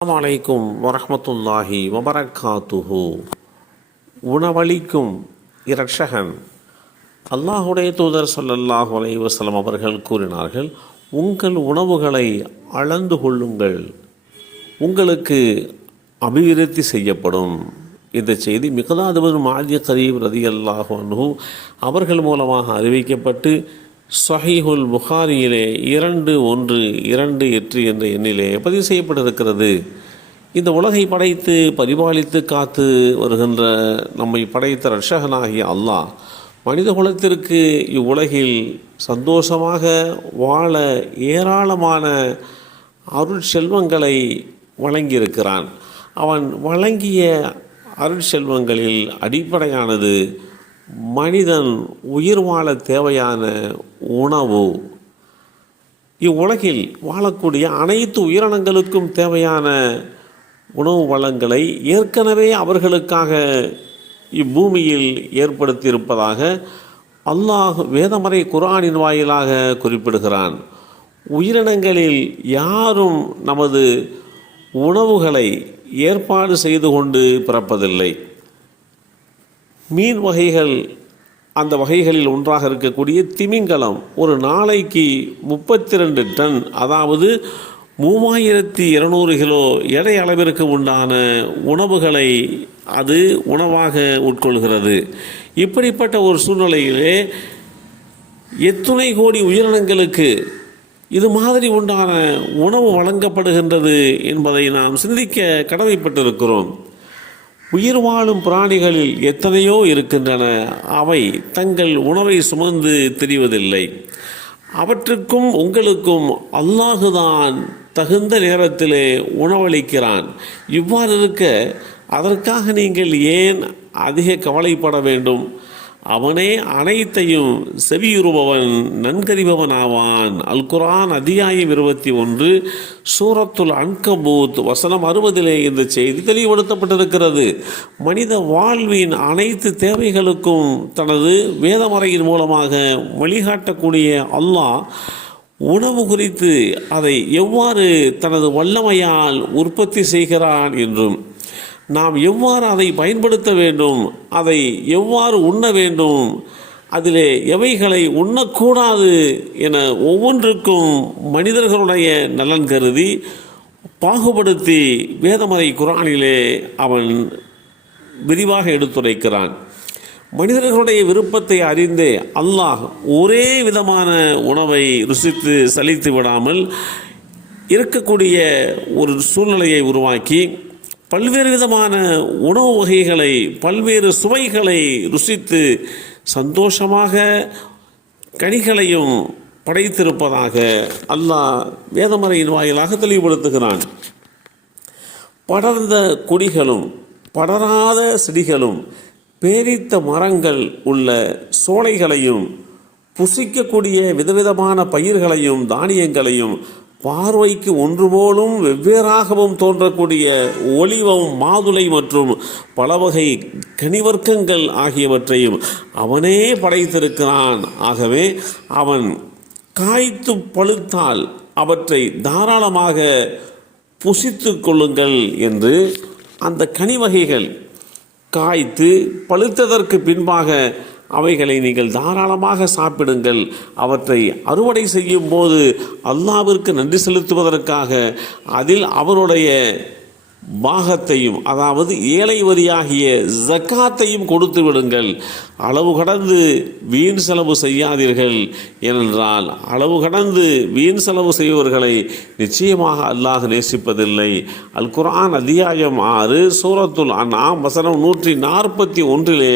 அஸ்ஸலாமு அலைக்கும் வரஹ்மத்துல்லாஹி வபரகாத்துஹு. உணவளிக்கும் இரட்சகன் அல்லாஹுடைய தூதர் ஸல்லல்லாஹு அலைஹி வஸல்லம் அவர்கள் கூறினார்கள், உங்கள் உணவுகளை அளந்து கொள்ளுங்கள், உங்களுக்கு அபிவிருத்தி செய்யப்படும். இந்த செய்தி மிக்தாத் இப்னு மாஅதி கரீப் ரலியல்லாஹு அன்ஹு அவர்கள் மூலமாக அறிவிக்கப்பட்டு ஸஹீஹுல் புகாரியிலே 2128 என்ற எண்ணிலே பதிவு செய்யப்பட்டிருக்கிறது. இந்த உலகை படைத்து பரிபாலித்து காத்து வருகின்ற நம்மை படைத்த ரட்சகனாகிய அல்லாஹ் மனித குலத்திற்கு இவ்வுலகில் சந்தோஷமாக வாழ ஏராளமான அருட்செல்வங்களை வழங்கியிருக்கிறான். அவன் வழங்கிய அருட்செல்வங்களில் அடிப்படையானது மனிதன் உயிர் வாழ தேவையான உணவு. இவ்வுலகில் வாழக்கூடிய அனைத்து உயிரினங்களுக்கும் தேவையான உணவு வளங்களை ஏற்கனவே அவர்களுக்காக இப்பூமியில் ஏற்படுத்தியிருப்பதாக அல்லாஹ் வேதமறை குர்ஆனின் வாயிலாக குறிப்பிடுகிறான். உயிரினங்களில் யாரும் நமது உணவுகளை ஏற்பாடு செய்து கொண்டு பிறப்பதில்லை. மீன் வகைகள், அந்த வகைகளில் ஒன்றாக இருக்கக்கூடிய திமிங்கலம் ஒரு நாளைக்கு 32 டன், அதாவது 3200 கிலோ எடை அளவிற்கு உண்டான உணவுகளை அது உணவாக உட்கொள்கிறது. இப்படிப்பட்ட ஒரு சூழ்நிலையிலே எத்துணை கோடி உயிரினங்களுக்கு இது மாதிரி உண்டான உணவு வழங்கப்படுகின்றது என்பதை நாம் சிந்திக்க கடமைப்பட்டிருக்கிறோம். உயிர் வாழும் பிராணிகளில் எத்தனையோ இருக்கின்றன, அவை தங்கள் உணவை சுமந்து திரிவதில்லை. அவற்றுக்கும் உங்களுக்கும் அல்லாஹுதான் தகுந்த நேரத்திலே உணவளிக்கிறான். இவ்வாறு இருக்க அதற்காக நீங்கள் ஏன் அதிக கவலைப்பட வேண்டும்? அவனே அனைத்தையும் செவியுறுபவன், நன்கறிபவன் ஆவான். அல் குர்ஆன் அத்தியாயம் 21 சூரத்துல் அன்கபூத் வசனம் 60 இந்த செய்தி தெளிவுபடுத்தப்பட்டிருக்கிறது. மனித வாழ்வின் அனைத்து தேவைகளுக்கும் தனது வேதமறையின் மூலமாக வழிகாட்டக்கூடிய அல்லாஹ் உணவு குறித்து அதை எவ்வாறு தனது வல்லமையால் உற்பத்தி செய்கிறான் என்றும், நாம் எவ்வாறு அதை பயன்படுத்த வேண்டும், அதை எவ்வாறு உண்ண வேண்டும், அதிலே எவைகளை உண்ணக்கூடாது என ஒவ்வொன்றுக்கும் மனிதர்களுடைய நலன் கருதி பாகுபடுத்தி வேதமறை குர்ஆனிலே அவன் விரிவாக எடுத்துரைக்கிறான். மனிதர்களுடைய விருப்பத்தை அறிந்தே அல்லாஹ் ஒரே விதமான உணவை ருசித்து சலித்து விடாமல் இருக்கக்கூடிய ஒரு சூழ்நிலையை உருவாக்கி பல்வேறு விதமான உணவு வகைகளை, பல்வேறு சுவைகளை ருசித்து சந்தோஷமாக கனிகளையும் படைத்திருப்பதாக அல்லாஹ் வேதமறையின் வாயிலாக தெளிவுபடுத்துகிறான். படர்ந்த கொடிகளும் படராத செடிகளும் பேரித்த மரங்கள் உள்ள சோலைகளையும் புசிக்கக்கூடிய விதவிதமான பயிர்களையும் தானியங்களையும் பார்வைக்கு ஒன்று போலும் வெவ்வேறாகவும் தோன்றக்கூடிய ஒலிவம், மாதுளை மற்றும் பல வகை கனிவர்க்கங்கள் ஆகியவற்றையும் அவனே படைத்திருக்கிறான். ஆகவே அவன் காய்த்து பழுத்தால் அவற்றை தாராளமாக புசித்து கொள்ளுங்கள் என்று அந்த கனி வகைகள் காய்த்து பழுத்ததற்கு பின்பாக அவைகளை நீங்கள் தாராளமாக சாப்பிடுங்கள். அவற்றை அறுவடை செய்யும் போது அல்லாஹ்விற்கு நன்றி செலுத்துவதற்காக அதில் அவருடைய பாகத்தையும், அதாவது ஏழை வரியாகிய ஜக்காத்தையும் கொடுத்து விடுங்கள். அளவு கடந்து வீண் செலவு செய்யாதீர்கள். ஏனென்றால் அளவு கடந்து வீண் செலவு செய்பவர்களை நிச்சயமாக அல்லாஹ் நேசிப்பதில்லை. அல் குர்ஆன் அத்தியாயம் 6 சூரத்துல் அன்ஆம் வசனம் 141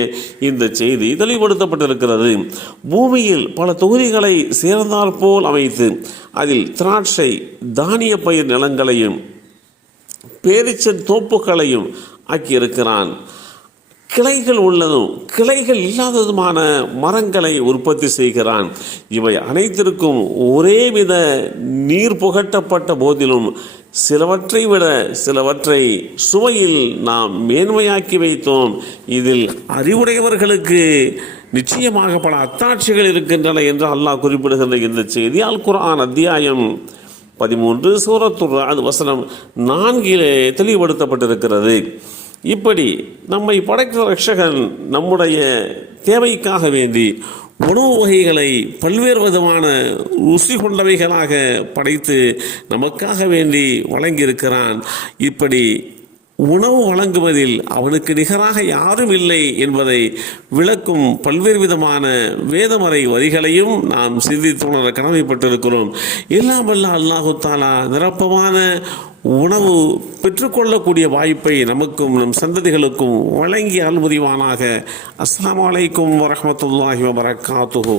இந்த செய்தி தெளிவுபடுத்தப்பட்டிருக்கிறது. பூமியில் பல தொகுதிகளை சேர்ந்தால் போல் அமைத்து அதில் திராட்சை, தானிய பயிர் நிலங்களையும் பேரிச்சன் தோப்புகளையும் ஆக்கியிருக்கிறான். கிளைகள் உள்ளதும் கிளைகள் இல்லாததுமான மரங்களை உற்பத்தி செய்கிறான். இவை அனைத்திற்கும் ஒரேவித நீர் புகட்டப்பட்ட போதிலும் சிலவற்றை விட சிலவற்றை சுவையில் நாம் மேன்மையாக்கி வைத்தோம். இதில் அறிவுடையவர்களுக்கு நிச்சயமாக பல அத்தாட்சிகள் இருக்கின்றன என்று அல்லாஹ் குறிப்பிடுகின்ற இந்த செய்தி அல் குர்ஆன் அத்தியாயம் 13 சூரத்துர் ரஅத் வசனம் 4 தெளிவுபடுத்தப்பட்டிருக்கிறது. இப்படி நம்மை படைத்த ரட்சகன் நம்முடைய தேவைக்காக வேண்டி உணவு வகைகளை பல்வேறு விதமான ருசி கொண்டவைகளாக படைத்து நமக்காக வேண்டி வழங்கியிருக்கிறான். இப்படி உணவு வழங்குவதில் அவனுக்கு நிகராக யாரும் இல்லை என்பதை விளக்கும் பல்வேறு விதமான வேதமறை வரிகளையும் நாம் சிந்தித்து உணர கடமைப்பட்டிருக்கிறோம். எல்லாம் வல்ல அல்லாஹு தஆலா நிரப்பமான உணவு பெற்றுக்கொள்ளக்கூடிய வாய்ப்பை நமக்கும் நம் சந்ததிகளுக்கும் வழங்கி அருள் புரிவானாக. அஸ்ஸலாமு அலைக்கும் வரஹ்மத்துல்லாஹி வபரகாத்துஹு.